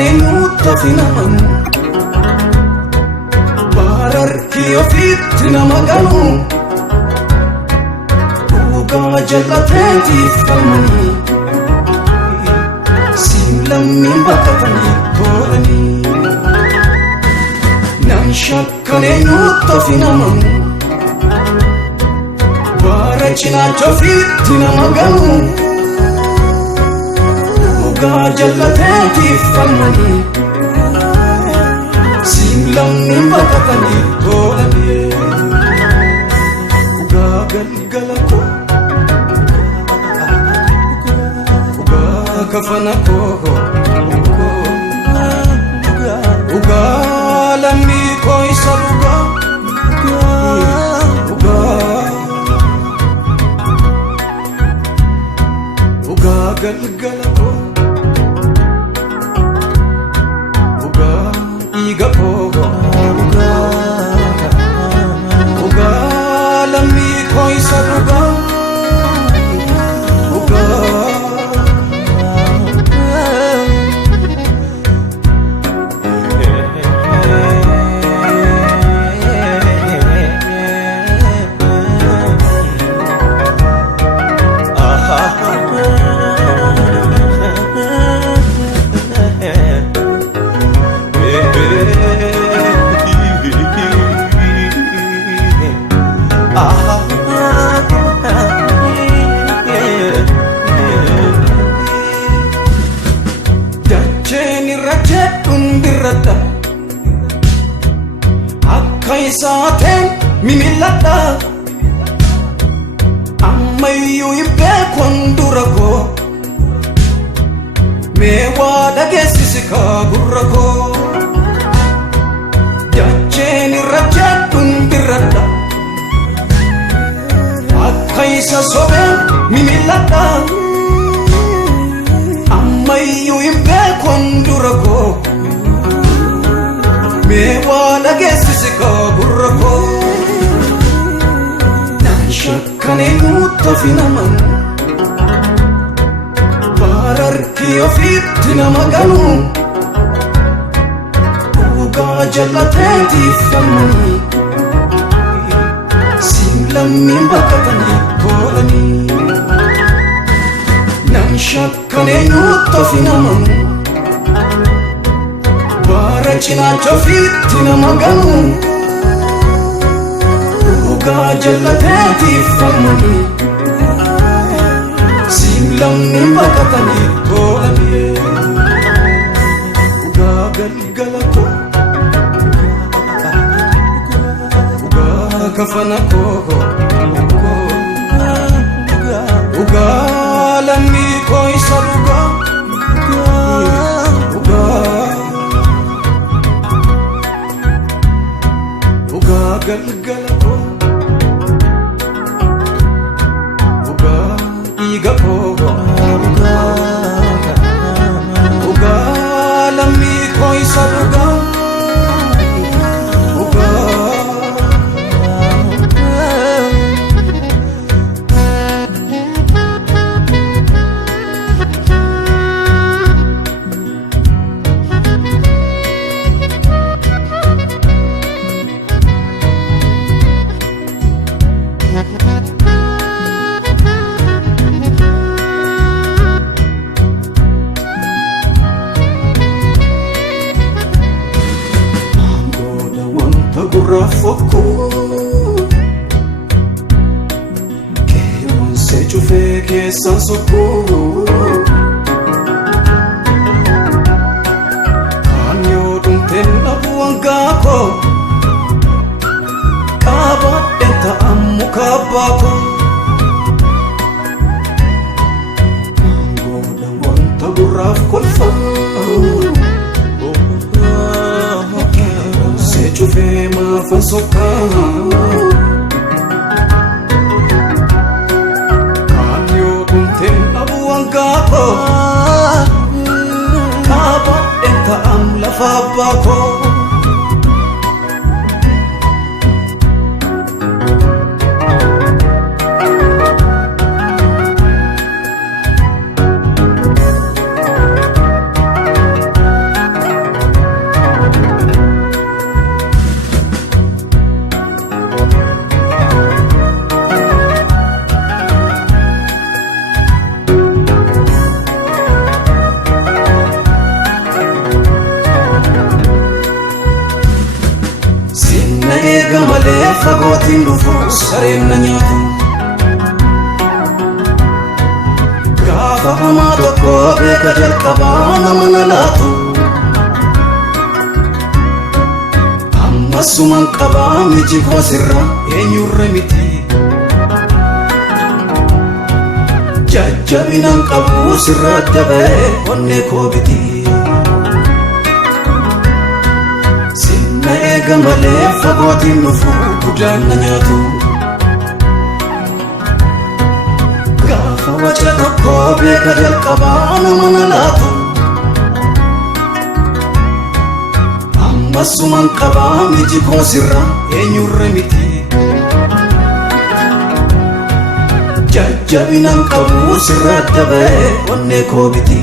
eenyuutti ofi naman baararkii ofiitti nama ganu dhugaa jallateetiif falmanii siin lammiin baqatanii tooranii nan shakkan eenyuutti ofi naman baara cinaacha ofiitti nama ganu dhugaa jallateetiif falmanii siin lammiin baqatanii tooranii dhugaa galgala koo dhugaa kafana koo dhugaa lammii koo isa dhugaa dhugaa galgala koo dhugaa dhiiga koo dhugaa lammii koo isa dhugaa akka isaateen mimilladha ammayyuu hin beekon dura koo mee waa dhageessisi kaa gurra koo dacheen irra jedhun birradha akka isa sobeen mimilladha ammayyuu hin beekon dura koo mee waa dhageessisi kaa gurra koo nan shakkan eenyuutti ofi naman baararkii ofiitti nama ganu dhugaa jallateetiif falmanii siin lammiin baqatanii tooranii nan shakkan eenyuutti ofi naman baara cinaacha ofiitti nama ganu dhugaa jallateetiif falmanii siin lammiin baqatanii tooranii dhugaa galgala koo dhugaa kafana koo dhugaa lammii koo isa dhugaa galgala koo dhugaa dhiiga koo dhugaa lammii koo isa dhugaa Rafoko Keon se chufe ke sansoko Kanyo dunten abuangako Kaba enta amukabako Angoda wanta buraf kolfa chufe mafansoka kanyo dunten abuangako kaba enta am lafabako malee fagootiin dhufu sareen na nyaatu. Gaafa hamaa tokko beeka jalqabaa nama na laatu. Ammassuman qabaa miji koo sirra eenyurre miti. Jajjabinan qabu sirra dabee onnee koo biti. Sinna eega malee fagootiin dhufu gudaan na nyaatu. Gaafa waca tokko beeka jalqabaa nama na laatu. Ammassuman qabaa miji koo sirra eenyurre miti. Jajjabinan qabu sirra dabee onnee koo biti.